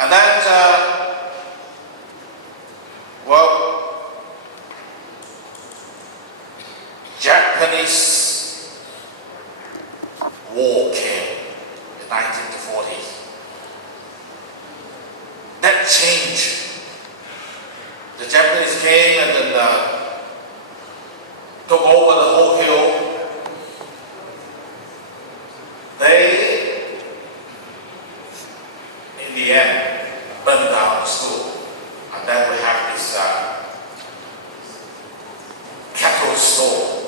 And then, well, Japanese war came in 1940s. That changed. The Japanese came and then took over the whole hill. They, in the end, burned down the school. And then we have this cattle store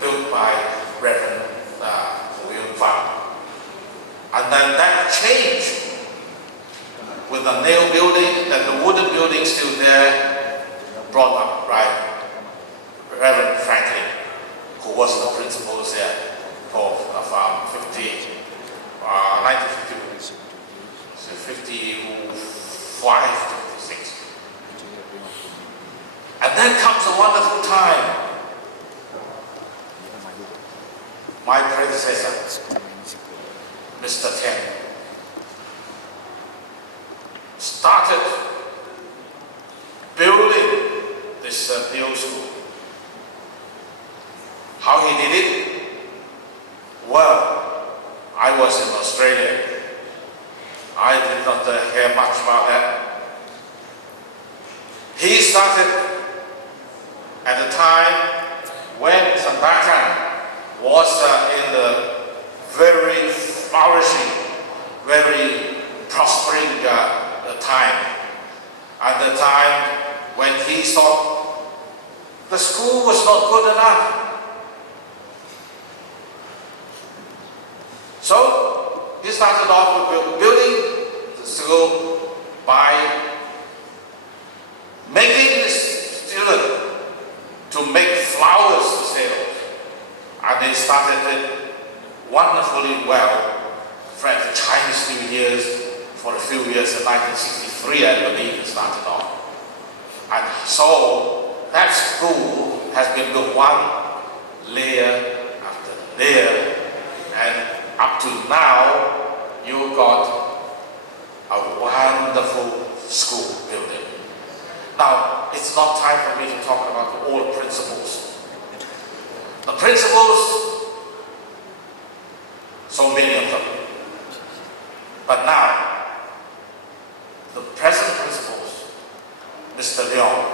built by Reverend William Fan. And then that changed with the nail building and the wooden building still there, brought up by Reverend Franklin, who was the principal there for from 1955 to 56. And then comes a wonderful time. My predecessor, Mr. Ten, started building this new school. How he did it? Well, I was in Australia. I did not hear much about that. He started at the time when Sandakan was in the very flourishing, very prospering time. At the time when he thought the school was not good enough. So he started off with building the school by making the student to make flowers to sell. And they started it wonderfully well for the Chinese New Year's for a few years in 1963, I believe it started off. And so that school has been built one layer after layer, and up to now, you got a wonderful school building. Now, it's not time for me to talk about all the principles. The principles, so many of them. But now, the present principals, Mr. Leong,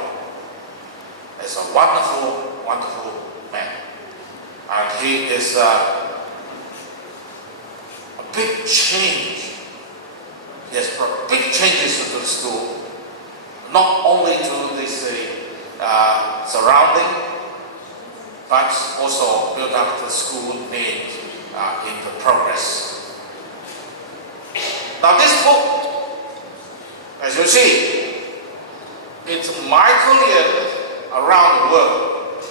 is a wonderful, wonderful man. And he is a big change. He has brought big changes to the school, not only to this surrounding, but also build up the school name in the progress. Now this book, as you see, it's Michaeleans around the world.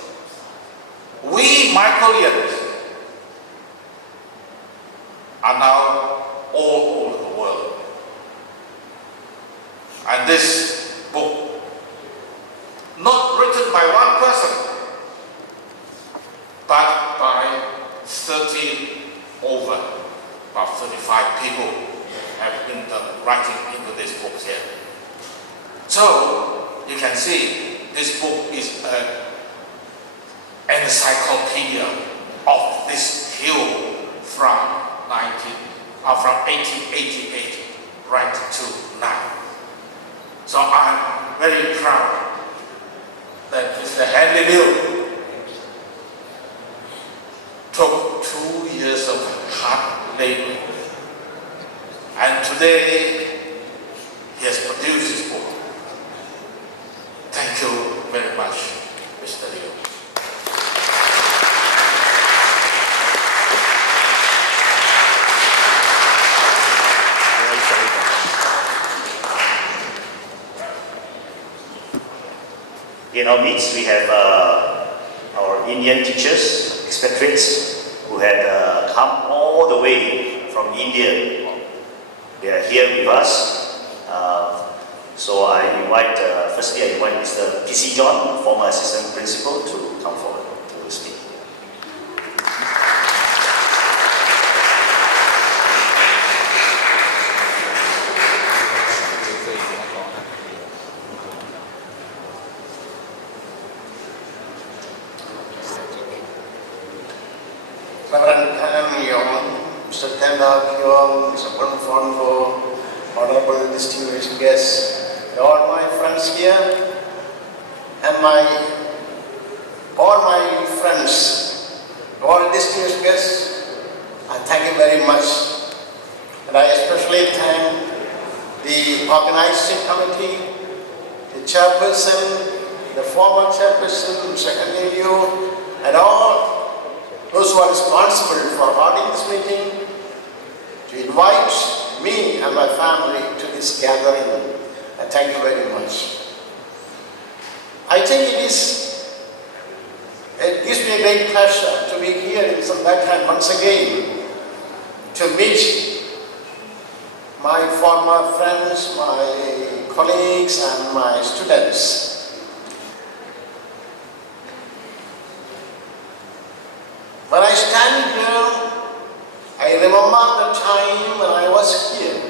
We Michaeleans are now all over the world. And this book, not written by one person, but by about 35 people have been writing into this book here. So you can see this book is an encyclopedia of this hill from 1888 right to now. So I'm very proud that Mr. Henry Liu took 2 years of hard labor, and today he has produced this book. Thank you very much, Mr. Liu. In our midst, we have our Indian teachers, expatriates, who had come all the way from India. They are here with us. So I invite, firstly I invite Mr. P.C. John, former assistant principal, to come forward to speak. John, Mr. Bonfongo, honorable distinguished guests, all my friends here, and all my friends, all distinguished guests, I thank you very much. And I especially thank the organizing committee, the chairperson, the former chairperson, Mr. Cornelio, and all those who are responsible for holding this meeting, to invite me and my family to this gathering. I thank you very much. I think it gives me a great pleasure to be here in Sandakan once again, to meet my former friends, my colleagues, and my students. When I stand here, I remember the time when I was here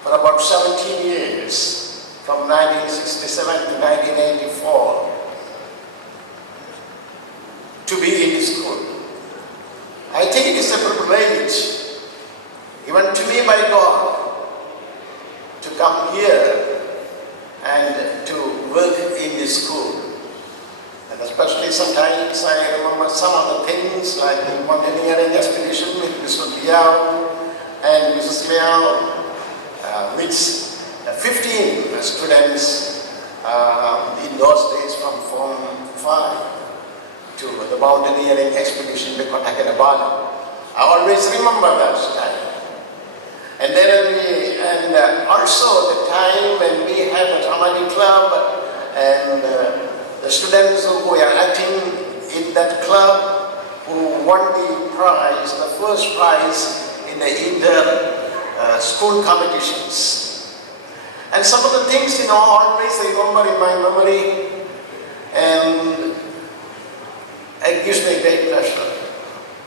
for about 17 years, from 1967 to 1984, to be in this school. I think it is a privilege given to me by God to come here and to work in this school. And especially sometimes I remember some of the things like the mountaineering expedition with Mr. Liao and Mrs. Liao, which 15 students in those days from Form 5 to the mountaineering expedition to Kotakan, Bali. I always remember that time. And then also the time when we had the Alumni Club and the students who were acting in that club who won the prize, the first prize in the inter-school competitions. And some of the things, always I remember in my memory, and it gives me great pleasure.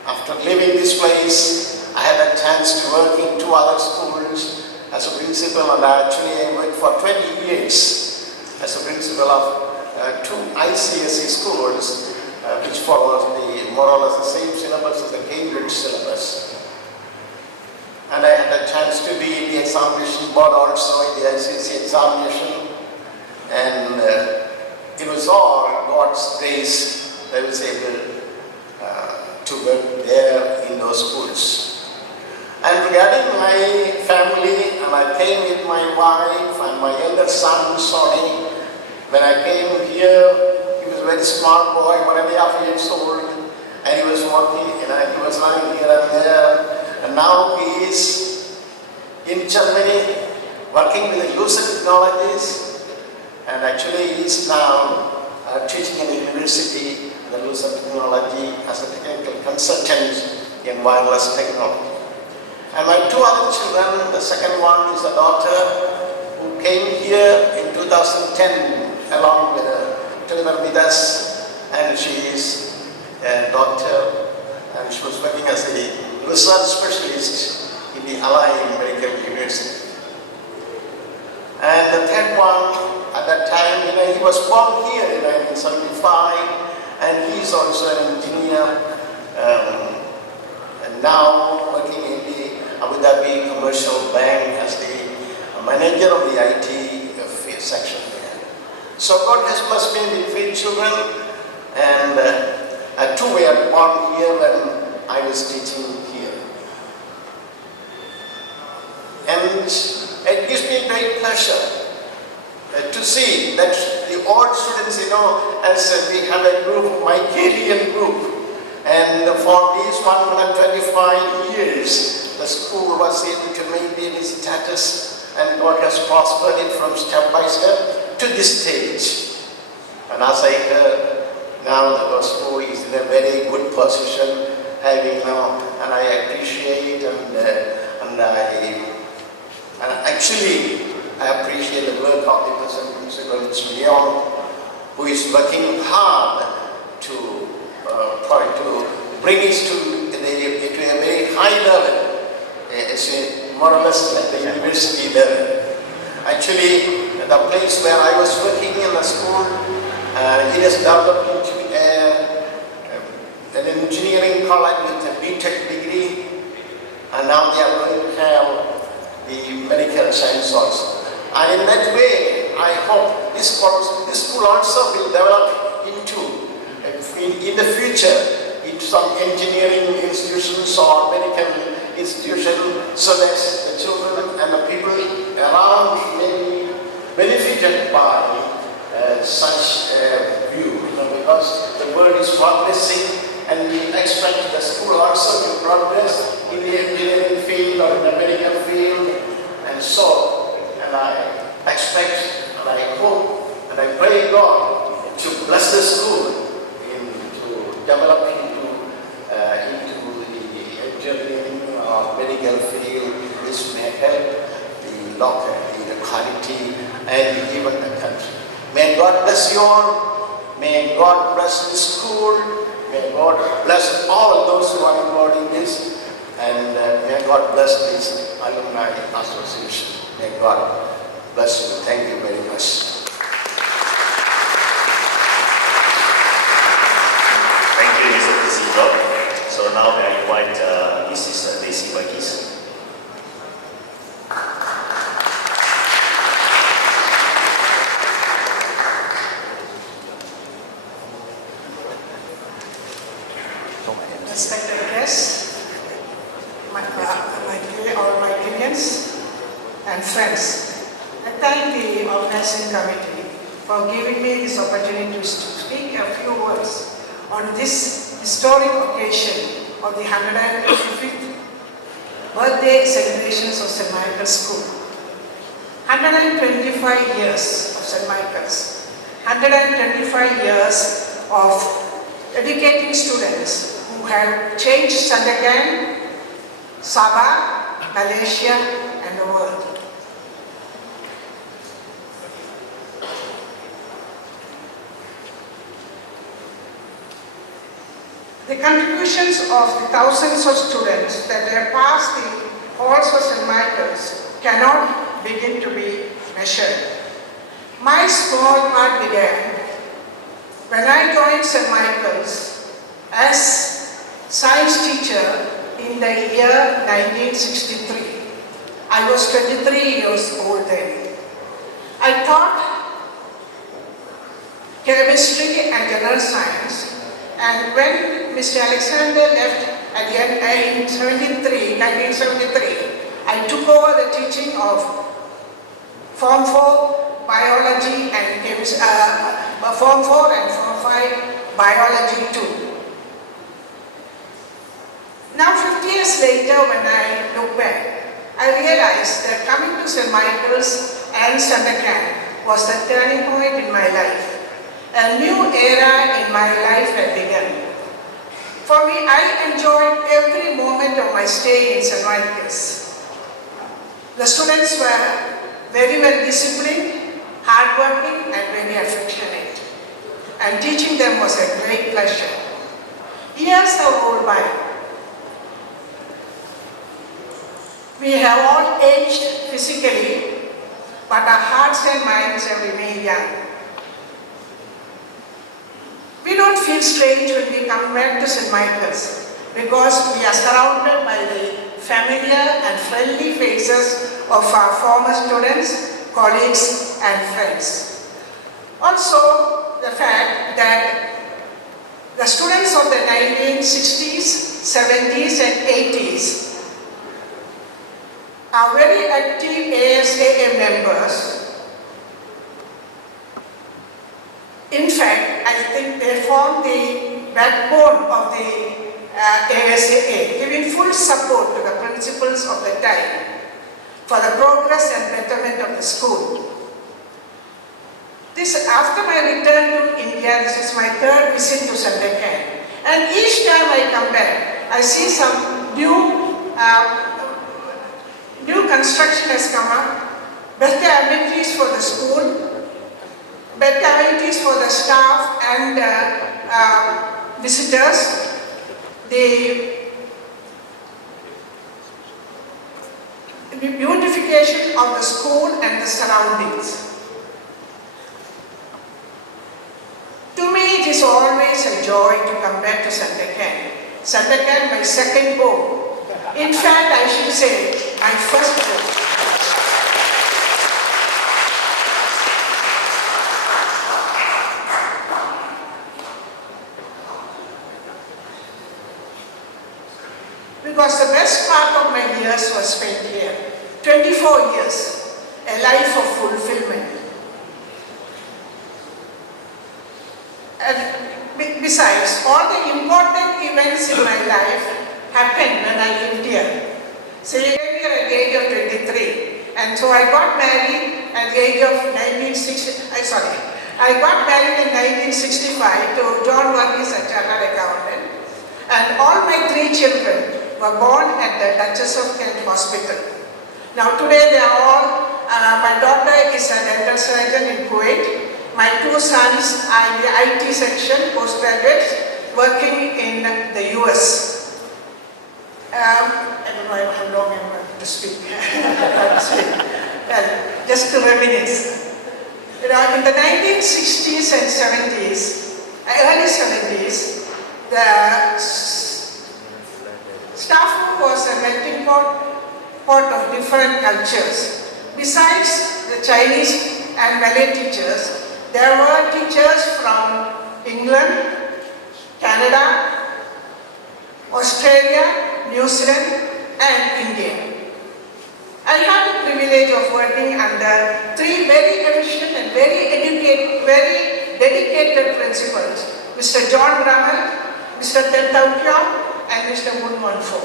After leaving this place, I had a chance to work in 2 other schools as a principal, and I actually worked for 20 years as a principal of 2 ICSE schools, which follows more or less the same syllabus as the Cambridge syllabus. And I had a chance to be in the examination board also, in the ICSE examination, and it was all God's grace that I was able to work there in those schools. And regarding my family, and I came with my wife and my elder son, Sonny. When I came here, he was a very smart boy, 1.5 years old, and he was working, he was running here and there. And now he is in Germany, working with the Lucent Technologies, and actually he is now teaching in the university, the Lucent Technology, as a technical consultant in wireless technology. And my 2 other children, the second one is a daughter who came here in 2010 along together with us, and she is a doctor, and she was working as a research specialist in the Alumni Medical University. And the third one, at that time, he was born here in 1975, and he is also an engineer, and now working in the Abu Dhabi Commercial Bank as the manager of the IT section there. So God has blessed me with 3 children, and 2 were born here when I was teaching here. And it gives me great pleasure to see that the old students, as we have a group, Michaelean group, and for these 125 years, the school was able to maintain its status, and God has prospered it from step by step to this stage. And as I heard, now the school is in a very good position, having now, and I appreciate and I appreciate the work of the present principal, Mr. Leon, who is working hard to try to bring us to a very high level, more or less like the university level. Actually, the place where I was working in the school, it has developed into an engineering college with a BTech degree, and now they are going to have the medical science also. And in that way, I hope this school also will develop into, in the future, into some engineering institutions or medical institutions, so that the children and the people around may be benefited by such view, because the world is progressing and we expect the school also to progress in the engineering field or in the medical field, and so, and I expect and I hope and I pray God to bless the school to develop into the engineering or medical field, which may help the locality and even the country. May God bless you all. May God bless the school. May God bless all those who are involved in this. And may God bless this Alumni Association. May God bless you. Thank you very much. Thank you, Mr. President. So now I invite Mrs. Daisy Bagis. Respected guests, all Michaeleans and friends, I thank the organizing committee for giving me this opportunity to speak a few words on this historic occasion of the 155th birthday celebrations of St. Michael's School. 125 years of St. Michael's, 125 years of educating students who have changed Sandakan, Sabah, Malaysia, and the world. The contributions of the thousands of students that have passed the halls of St. Michael's cannot begin to be measured. My small part began when I joined St. Michael's as science teacher in the year 1963. I was 23 years old then. I taught chemistry and general science, and when Mr. Alexander left at the end in 1973, I took over the teaching of Form 4 biology and Form 4 and Form 5 biology too. Now 50 years later, when I look back, I realized that coming to St. Michael's and Sandakan was the turning point in my life. A new era in my life had begun. For me, I enjoyed every moment of my stay in St. Michael's. The students were very well disciplined, hardworking, and very affectionate. And teaching them was a great pleasure. Years have rolled by. We have all aged physically, but our hearts and minds have remained young. We don't feel strange when we come back to St. Michael's because we are surrounded by the familiar and friendly faces of our former students, colleagues, and friends. Also, the fact that the students of the 1960s, 70s, and 80s are very active ASAA members. In fact, I think they form the backbone of the ASAA, giving full support to the principals of the time for the progress and betterment of the school. After my return to India, this is my third visit to Sandakan. And each time I come back, I see some new construction has come up, better amenities for the school, better amenities for the staff and visitors, the beautification of the school and the surroundings. To me, it is always a joy to come back to Sandakan. Sandakan, my second home. In fact, I should say, my first vote. Because the best part of my years was spent here. 24 years, a life of fulfillment. And besides, all the important events in my life happened when I lived here. Say, at the age of 23. And so I got married at the age of 1960, I got married in 1965 to John Varghese, a chartered accountant. And all my 3 children were born at the Duchess of Kent Hospital. Now today they are all, my daughter is a dental surgeon in Kuwait. My 2 sons are in the IT section, postgraduates, working in the US. I don't know how long I'm going to speak. Well, just to reminisce. You know, in the 1960s and 70s, early 70s, the staff was a melting pot of different cultures. Besides the Chinese and Malay teachers, there were teachers from England, Canada, Australia, New Zealand, and India. I had the privilege of working under 3 very efficient and very dedicated principals, Mr. John Brummel, Mr. Ten Tau Kiong, and Mr. Moon Monfo.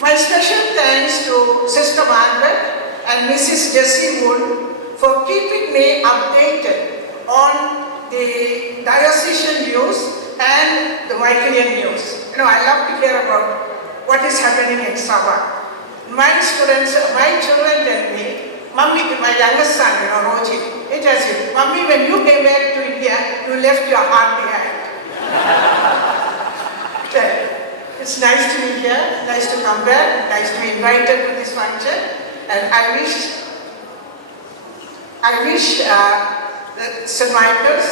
My special thanks to Sister Margaret and Mrs. Jessie Wood for keeping me updated on the diocesan news and the Michaelean news. You know, I love to hear about what is happening in Sabah. My children tell me, Mummy, my youngest son, you know, Roji, it tells you, Mummy, when you came back to India, you left your heart behind. It's nice to be here, nice to come back, nice to be invited to this function, and I wish St. Michael's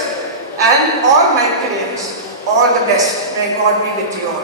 and all Michaeleans all the best. May God be with you all.